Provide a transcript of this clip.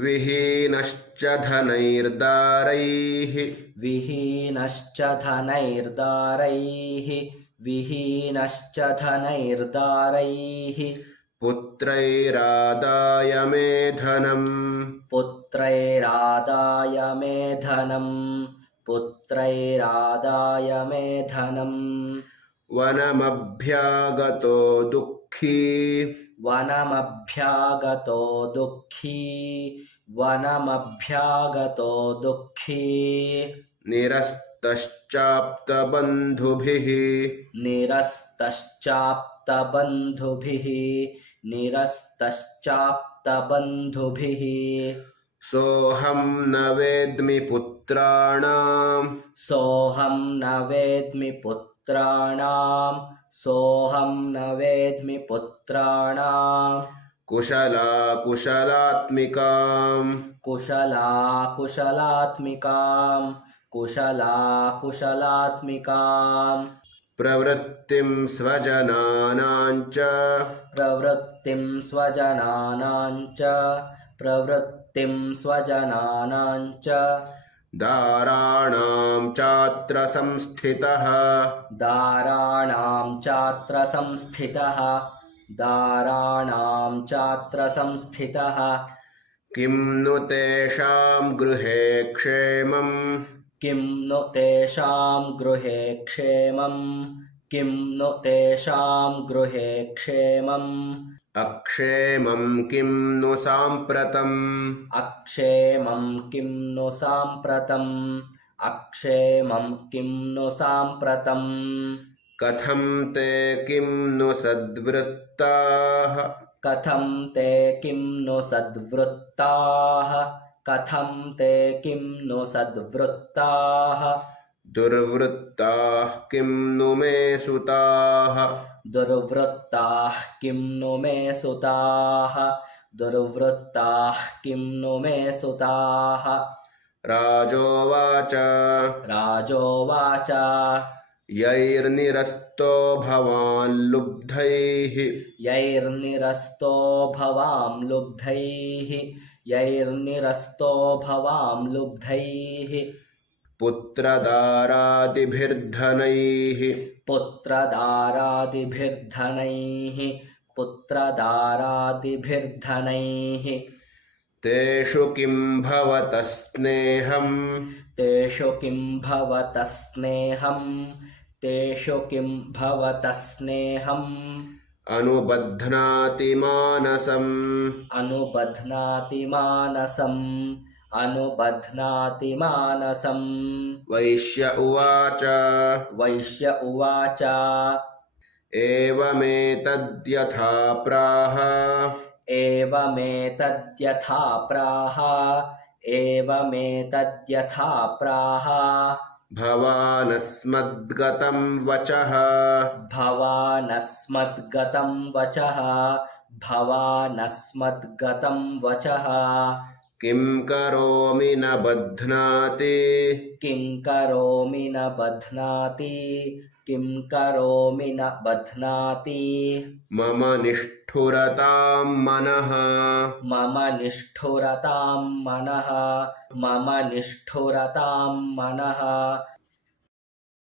विहीनश्च धनैर्दारैः विहीनश्च धनैर्दारैः विहीनश्च धनैर्दारैः पुत्रैरादाय मे धनम् पुत्रैरादाय मे धनम् पुत्रैरादाय मे धनम् वनमभ्यागतो दुःखी वनमभ्यागतो दुःखी वनमभ्यागतो दुःखी निरस्तश्चाप्तबन्धुभिः निरस्तश्चाप्तबन्धुभिः निरस्तश्चाप्तबन्धुभिः सोऽहं न वेद्मि पुत्राणाम् सोऽहं न वेद्मि पुत्राणाम् सोऽहं न वेद्मि पुत्राणाम् कुशलाकुशलात्मिकाम् कुशलाकुशलात्मिकाम् कुशलाकुशलात्मिकाम् प्रवृत्तिं स्वजनानां च प्रवृत्तिं स्वजनानां च प्रवृत्तिं स्वजनानां च दाराणां चात्र संस्थितः दाराणां चात्र संस्थितः दाराणां चात्र संस्थितः किं नु तेषां गृहे क्षेमम् किं नु तेषां गृहे क्षेमम् किं नु तेषां गृहे क्षेमम् अक्षेमं किं नु साम्प्रतम् अक्षेमं किं नु साम्प्रतम् अक्षेमं किं नु साम्प्रतम् कथं ते किं नु सद्वृत्ताः कथं ते किं नु सद्वृत्ताः कथं ते किं नु सद्वृत्ताः दुर्वृत्ताः किं नु मे सुताः दुर्वृत्ताः किं नु मे सुताः दुर्वृत्ताः किं नु मे सुताः राजोवाच राजोवाच यैर्निरस्तो भवान् लुब्धैः यैर्निरस्तो भवां लुब्धैः यैर्निरस्तो भवां लुब्धैः पुत्रदारादिभिर्धनैः पुत्रदारादिभिर्धनैः पुत्रदारादिभिर्धनैः तेषु किं भवतः स्नेहम् तेषु किं भवतः स्नेहम् तेषु किं भवतः स्नेहम् अनुबध्नाति मानसम् अनुबध्नाति मानसम् अनुबध्नाति मानसम् वैश्य उवाच वैश्य उवाच एवमेतद्यथा प्राह एवमेतद्यथा प्राह एवमेतद्यथा प्राह भवानस्मद्गतं वचः भवानस्मद्गतं वचः भवानस्मद्गतं वचः किं करोमि न बध्नाति किं करोमि न बध्नाति किं करोमि न बध्नाति मम निष्ठुरतां मनः मम निष्ठुरतां मनः मम निष्ठुरतां मनः